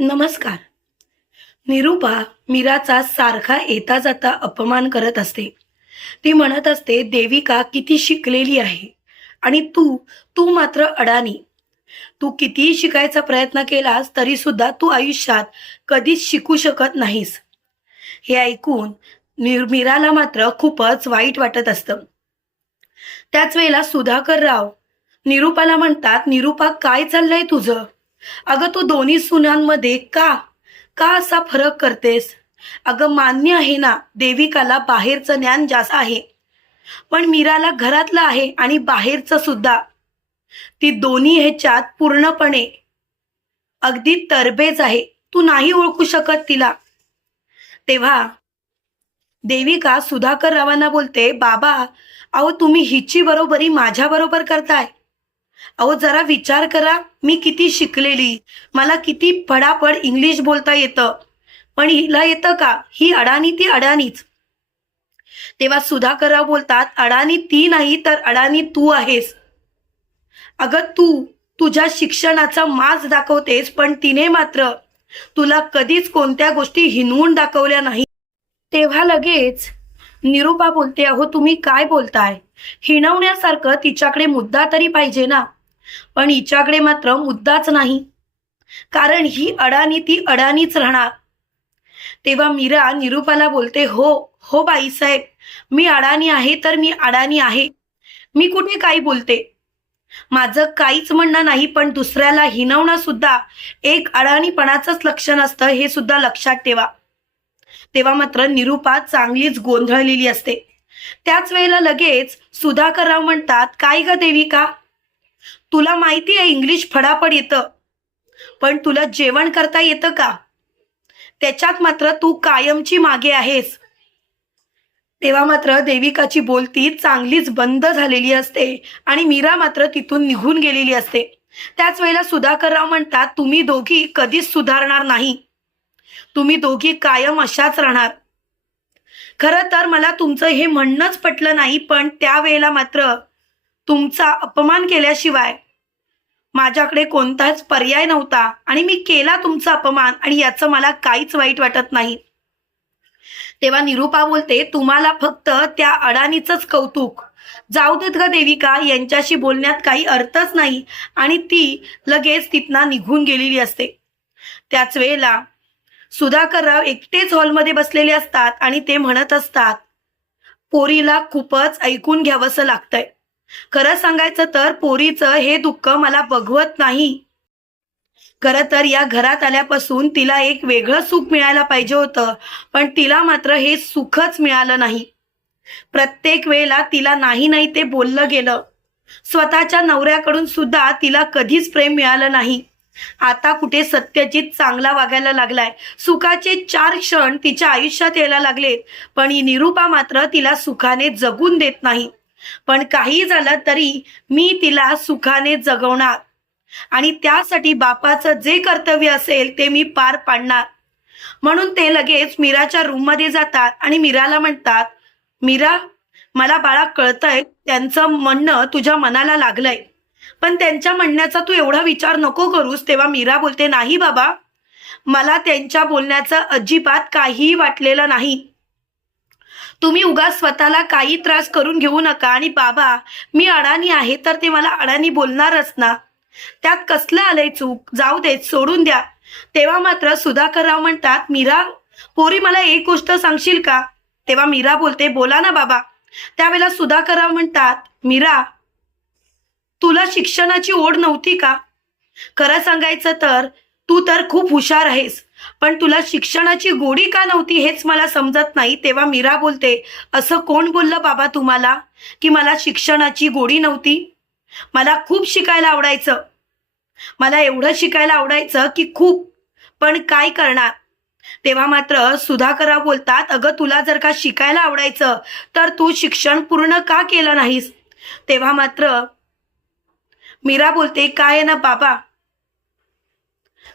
नमस्कार. निरूपा मीराचा सारखा येता जाता अपमान करत असते. ती म्हणत असते देविका किती शिकलेली आहे आणि तू तू मात्र अडाणी. तू कितीही शिकायचा प्रयत्न केलास तरी सुद्धा तू आयुष्यात कधीच शिकू शकत नाहीस. हे ऐकून निर मीराला मात्र खूपच वाईट वाटत असतं. त्याच वेळेला सुधाकर राव निरूपाला म्हणतात निरूपा काय चाललंय तुझं? अगं तू दोन्ही सुनांमध्ये का का असा फरक करतेस? अगं मान्य आहे ना देविकाला बाहेरचं ज्ञान जास्त आहे. पण मीराला घरातलं आहे आणि बाहेरचं सुद्धा. ती दोन्ही ह्याच्यात पूर्णपणे अगदी तरबेज आहे. तू नाही ओळखू शकत तिला. तेव्हा देविका सुधाकर रावांना बोलते बाबा अहो तुम्ही हिची बरोबरी माझ्या बरोबर करताय. अहो जरा विचार करा मी किती शिकलेली. मला किती फडापड इंग्लिश बोलता येतं. पण हिला येतं का? ही अडाणी ती अडाणीच. तेव्हा सुधाकरराव बोलतात अडाणी ती नाही तर अडाणी तू आहेस. अगं तू तुझ्या शिक्षणाचा माज दाखवतेस पण तिने मात्र तुला कधीच कोणत्या गोष्टी हिनवून दाखवल्या नाही. तेव्हा लगेच निरूपा बोलते अहो तुम्ही काय बोलताय? हिणवण्यासारखं तिच्याकडे मुद्दा तरी पाहिजे ना. पण हिच्याकडे मात्र मुद्दाच नाही. कारण ही अडाणी ती अडाणीच राहणार. तेव्हा मीरा निरूपाला बोलते हो हो बाईसाहेब मी अडाणी आहे तर मी अडाणी आहे. मी कुठे काही बोलते? माझं काहीच म्हणणं नाही पण दुसऱ्याला हिनवणं सुद्धा एक अडाणीपणाचंच लक्षण असतं हे सुद्धा लक्षात ठेवा. तेव्हा मात्र निरूपा चांगलीच गोंधळलेली असते. त्याच वेळेला लगेच सुधाकरराव म्हणतात काय ग देविका? तुला माहिती आहे इंग्लिश फडाफड येतं. पण तुला जेवण करता येतं का? त्याच्यात मात्र तू कायमची मागे आहेस. तेव्हा मात्र देविकाची बोलती चांगलीच बंद झालेली असते आणि मीरा मात्र तिथून निघून गेलेली असते. त्याच वेळेला सुधाकरराव म्हणतात तुम्ही दोघी कधीच सुधारणार नाही. तुम्ही दोघी कायम अशाच राहणार. खरं तर मला तुमचं हे म्हणणंच पटलं नाही पण त्यावेळेला मात्र तुमचा अपमान केल्याशिवाय माझ्याकडे कोणताच पर्याय नव्हता आणि मी केला तुमचा अपमान आणि याचं मला काहीच वाईट वाटत नाही. तेव्हा निरूपा बोलते तुम्हाला फक्त त्या अडाणीचंच कौतुक. जाऊ देत ग देविका यांच्याशी बोलण्यात काही अर्थच नाही. आणि ती लगेच तिथना निघून गेलेली असते. त्याच वेळेला सुधाकरराव एकटेच हॉलमध्ये बसलेले असतात आणि ते म्हणत असतात पोरीला खूपच ऐकून घ्यावंसं लागतंय. खरं सांगायचं तर पोरीचं हे दुःख मला बघवत नाही. खरं तर या घरात आल्यापासून तिला एक वेगळं सुख मिळायला पाहिजे होतं पण तिला मात्र हे सुखच मिळालं नाही. प्रत्येक वेळेला तिला नाही नाही ते बोललं गेलं. स्वतःच्या नवऱ्याकडून सुद्धा तिला कधीच प्रेम मिळालं नाही. आता कुठे सत्यजित चांगला वागायला लागलाय? सुखाचे चार क्षण तिच्या आयुष्यात यायला लागलेत पण ही निरूपा मात्र तिला सुखाने जगून देत नाही. पण काही झालं तरी मी तिला सुखाने जगवणार. आणि त्यासाठी बापाचं जे कर्तव्य असेल ते मी पार पाडणार. म्हणून ते लगेच मीराच्या रूममध्ये जातात आणि मीराला म्हणतात मीरा मला बाळा कळतंय त्यांचं म्हणणं तुझ्या मनाला लागलंय. पण त्यांच्या म्हणण्याचा तू एवढा विचार नको करूस तेव्हा मीरा बोलते नाही बाबा मला त्यांच्या बोलण्याचं अजिबात काहीही वाटलेलं नाही. तुम्ही उगा स्वतःला काही त्रास करून घेऊ नका आणि बाबा मी अडाणी आहे तर ते मला अडाणी बोलणारच ना. त्यात कसलं आलंय चूक? जाऊ देत सोडून द्या. तेव्हा मात्र सुधाकरराव म्हणतात मीरा पोरी मला एक गोष्ट सांगशील का? तेव्हा मीरा बोलते बोला ना बाबा. त्यावेळेला सुधाकरराव म्हणतात मीरा तुला शिक्षणाची ओढ नव्हती का? खरं सांगायचं तर तू तर खूप हुशार आहेस. पण तुला शिक्षणाची गोडी का नव्हती हेच मला समजत नाही तेव्हा मीरा बोलते असं कोण बोललं बाबा तुम्हाला की मला शिक्षणाची गोडी नव्हती? मला खूप शिकायला आवडायचं. मला एवढं शिकायला आवडायचं की खूप. पण काय करणार? तेव्हा मात्र सुधाकरा बोलतात अगं तुला जर का शिकायला आवडायचं तर तू शिक्षण पूर्ण का केलं नाहीस? तेव्हा मात्र मीरा बोलते काय आहे ना बाबा?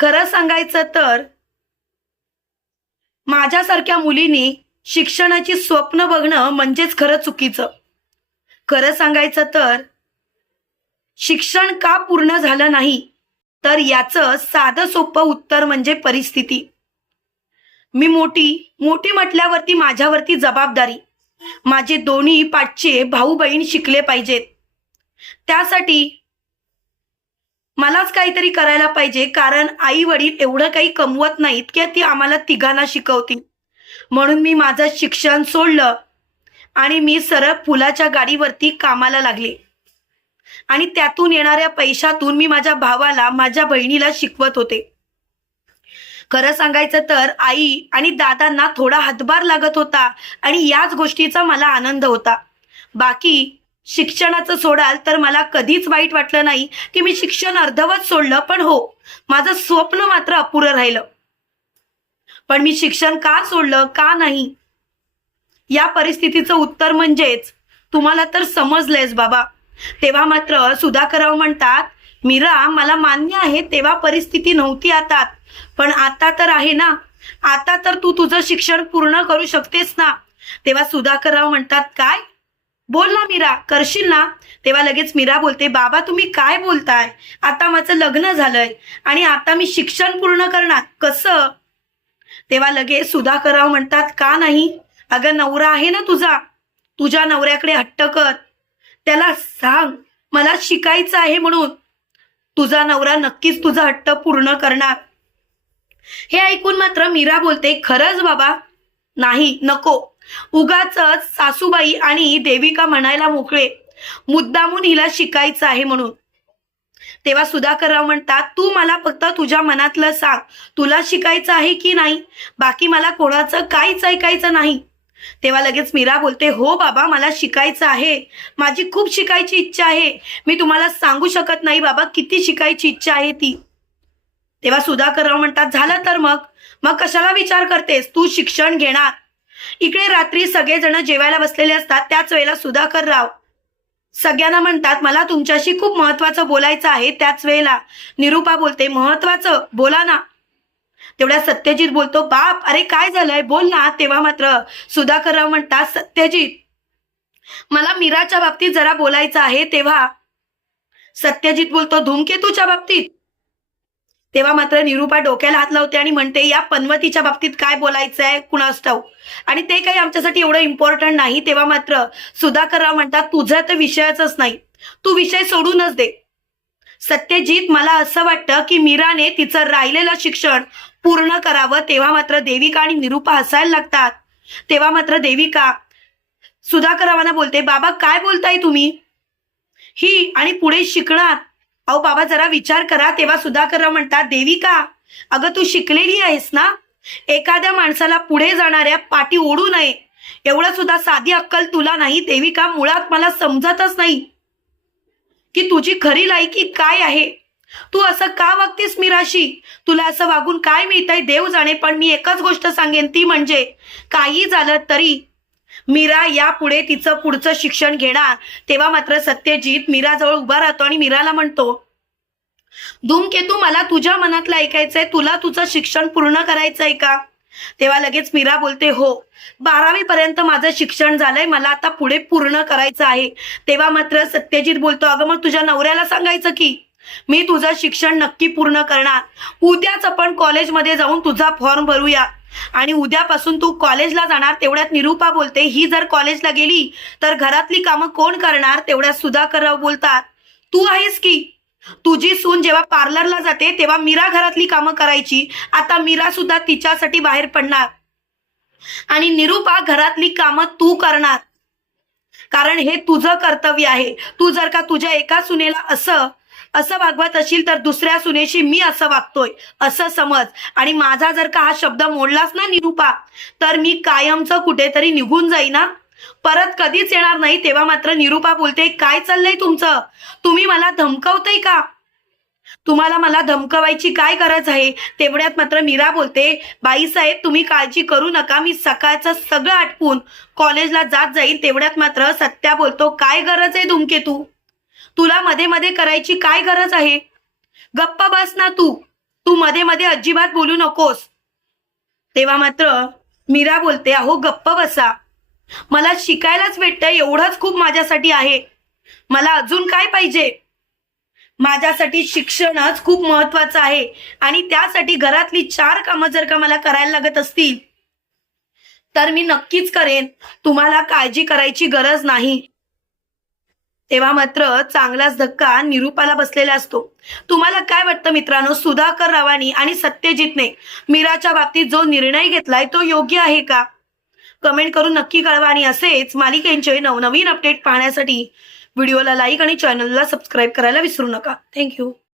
खरं सांगायचं तर माझ्यासारख्या मुलींनी शिक्षणाची स्वप्न बघणं म्हणजेच खरं चुकीचं. खरं सांगायचं तर शिक्षण का पूर्ण झालं नाही? तर याचं साधं सोपं उत्तर म्हणजे परिस्थिती. मी मोठी मोठी म्हटल्यावरती माझ्यावरती जबाबदारी. माझे दोन्ही पाठचे भाऊ बहीण शिकले पाहिजेत. त्यासाठी मलाच काहीतरी करायला पाहिजे कारण आई वडील एवढं काही कमवत नाहीत की ती आम्हाला तिघांना शिकवतील. म्हणून मी माझं शिक्षण सोडलं आणि मी सरळ फुलाच्या गाडीवरती कामाला लागले. आणि त्यातून येणाऱ्या पैशातून मी माझ्या भावाला माझ्या बहिणीला शिकवत होते. खरं सांगायचं तर आई आणि दादांना थोडा हातभार लागत होता आणि याच गोष्टीचा मला आनंद होता. बाकी शिक्षणाचं सोडाल तर मला कधीच वाईट वाटलं नाही की मी शिक्षण अर्धवत सोडलं पण हो माझं स्वप्न मात्र अपुरं राहिलं. पण मी शिक्षण का सोडलं का नाही? या परिस्थितीचं उत्तर म्हणजेच तुम्हाला तर समजलंयच बाबा. तेव्हा मात्र सुधाकरराव म्हणतात मीरा मला मान्य आहे तेव्हा परिस्थिती नव्हती आता. पण आता तर आहे ना. आता तर तू तुझं शिक्षण पूर्ण करू शकतेस ना. तेव्हा सुधाकरराव म्हणतात काय? बोल ना मीरा करशील ना? तेव्हा लगेच मीरा बोलते बाबा तुम्ही काय बोलताय? आता माझं लग्न झालंय आणि आता मी शिक्षण पूर्ण करणार. कसं? तेव्हा लगेच सुधाकरराव म्हणतात का नाही? अगं नवरा आहे ना तुझा. तुझ्या नवऱ्याकडे हट्ट कर. त्याला सांग मला शिकायचं आहे म्हणून. तुझा नवरा नक्कीच तुझा हट्ट पूर्ण करणार. हे ऐकून मात्र मीरा बोलते खरंच बाबा नाही नको. उगाच सासूबाई आणि देविका म्हणायला मोकळे. मुद्दामून हिला शिकायचं आहे म्हणून. तेव्हा सुधाकरराव म्हणतात तू मला फक्त तुझ्या मनातलं सांग तुला शिकायचं आहे की नाही? बाकी मला कोणाचं काहीच ऐकायचं नाही. तेव्हा लगेच मीरा बोलते हो बाबा मला शिकायचं आहे. माझी खूप शिकायची इच्छा आहे. मी तुम्हाला सांगू शकत नाही बाबा किती शिकायची इच्छा आहे ती. तेव्हा सुधाकरराव म्हणतात झालं तर मग? मग कशाला विचार करतेस? तू शिक्षण घेणार. इकडे रात्री सगळेजण जेवायला बसलेले असतात त्याच वेळेला सुधाकरराव सगळ्यांना म्हणतात मला तुमच्याशी खूप महत्वाचं बोलायचं आहे. त्याच वेळेला निरुपा बोलते महत्वाचं बोला ना. तेवढ्या सत्यजित बोलतो बाप अरे काय झालंय? बोल ना. तेव्हा मात्र सुधाकरराव म्हणतात सत्यजित मला मीराच्या बाबतीत जरा बोलायचं आहे. तेव्हा सत्यजित बोलतो धूमकेतूच्या बाबतीत? तेव्हा मात्र निरुपा डोक्याला हात लावते आणि म्हणते या पनवतीच्या बाबतीत काय बोलायचं आहे कुणास ठाऊक आणि ते काही आमच्यासाठी एवढं इम्पॉर्टंट नाही. तेव्हा मात्र सुधाकरराव म्हणतात तुझा तर विषयाच नाही. तू विषय सोडूनच दे. सत्यजित मला असं वाटतं की मीराने तिचं राहिलेलं शिक्षण पूर्ण करावं. तेव्हा मात्र देविका आणि निरुपा हसायला लागतात. तेव्हा मात्र देविका सुधाकररावांना बोलते बाबा काय बोलताय तुम्ही? ही आणि पुढे शिकणार. अहो बाबा जरा विचार करा. तेव्हा सुधाकरराव म्हणतात देविका अगं तू शिकलेली आहेस ना? एखाद्या माणसाला पुढे जाणाऱ्या पाठी ओढू नये. एवढं सुद्धा साधी अक्कल तुला नाही. देविका मुळात मला समजतच नाही. की तुझी खरी लायकी काय आहे? तू असं का वागतेस मीराशी? तुला असं वागून काय मिळतंय? देव जाणे. पण मी एकच गोष्ट सांगेन ती म्हणजे काही झालं तरी मीरा यापुढे तिचं पुढचं शिक्षण घेणार. तेव्हा मात्र सत्यजित मीराजवळ उभा राहतो आणि मीराला म्हणतो धूमकेतू मला तुझ्या मनातलं ऐकायचंय तुला तुझं शिक्षण पूर्ण करायचंय का? तेव्हा लगेच मीरा बोलते हो बारावी पर्यंत माझं शिक्षण झालंय मला आता पुढे पूर्ण करायचं आहे. तेव्हा मात्र सत्यजित बोलतो अगं मग तुझ्या नवऱ्याला सांगायचं की मी तुझं शिक्षण नक्की पूर्ण करणार. उद्याच आपण कॉलेजमध्ये जाऊन तुझा फॉर्म भरूया. आणि उद्यापासून तू कॉलेजला जाणार तेवढ्यात निरूपा बोलते ही जर कॉलेजला गेली तर घरातली कामं कोण करणार? तेवढ्यात सुधाकरराव बोलतात तू आहेस की. तुझी सून जेव्हा पार्लरला जाते तेव्हा मीरा घरातली कामं करायची. आता मीरा सुद्धा तिच्यासाठी बाहेर पडणार. आणि निरूपा घरातली कामं तू करणार. कारण हे तुझं कर्तव्य आहे. तू जर का तुझ्या एका सुनेला असं असं वागवत असेल तर दुसऱ्या सुनेशी मी असं वागतोय. असं समज. आणि माझा जर का हा शब्द मोडलास ना निरूपा तर मी कायमचं कुठेतरी निघून जाईना परत कधीच येणार नाही तेव्हा मात्र निरूपा बोलते काय चाललंय तुमचं? तुम्ही मला धमकवतय का? तुम्हाला मला धमकवायची काय गरज आहे? तेवढ्यात मात्र मीरा बोलते बाईसाहेब तुम्ही काळजी करू नका मी सकाळचं सगळं आटपून कॉलेजला जात जाईल तेवढ्यात मात्र सत्या बोलतो काय गरज आहे धुमकेतू तुला मध्ये मध्ये करायची काय गरज आहे? गप्प बस ना तू. तू मध्ये मध्ये अजिबात बोलू नकोस. तेव्हा मात्र मीरा बोलते अहो गप्प बसा. मला शिकायलाच भेटतंय एवढंच खूप माझ्यासाठी आहे. मला अजून काय पाहिजे? माझ्यासाठी शिक्षणच खूप महत्वाचं आहे आणि त्यासाठी घरातली चार कामं जर का मला करायला लागत असतील तर मी नक्कीच करेन. तुम्हाला काळजी करायची गरज नाही. तेव्हा मात्र चांगलाच धक्का निरूपाला बसलेला असतो. तुम्हाला काय वाटतं मित्रांनो? सुधाकर रावानी आणि सत्यजितने मीराच्या बाबतीत जो निर्णय घेतलाय तो योग्य आहे का? कमेंट करून नक्की कळवा आणि असेच मालिकेंचे नवनवीन अपडेट पाहण्यासाठी व्हिडिओला लाईक आणि चॅनलला सबस्क्राईब करायला विसरू नका. थँक्यू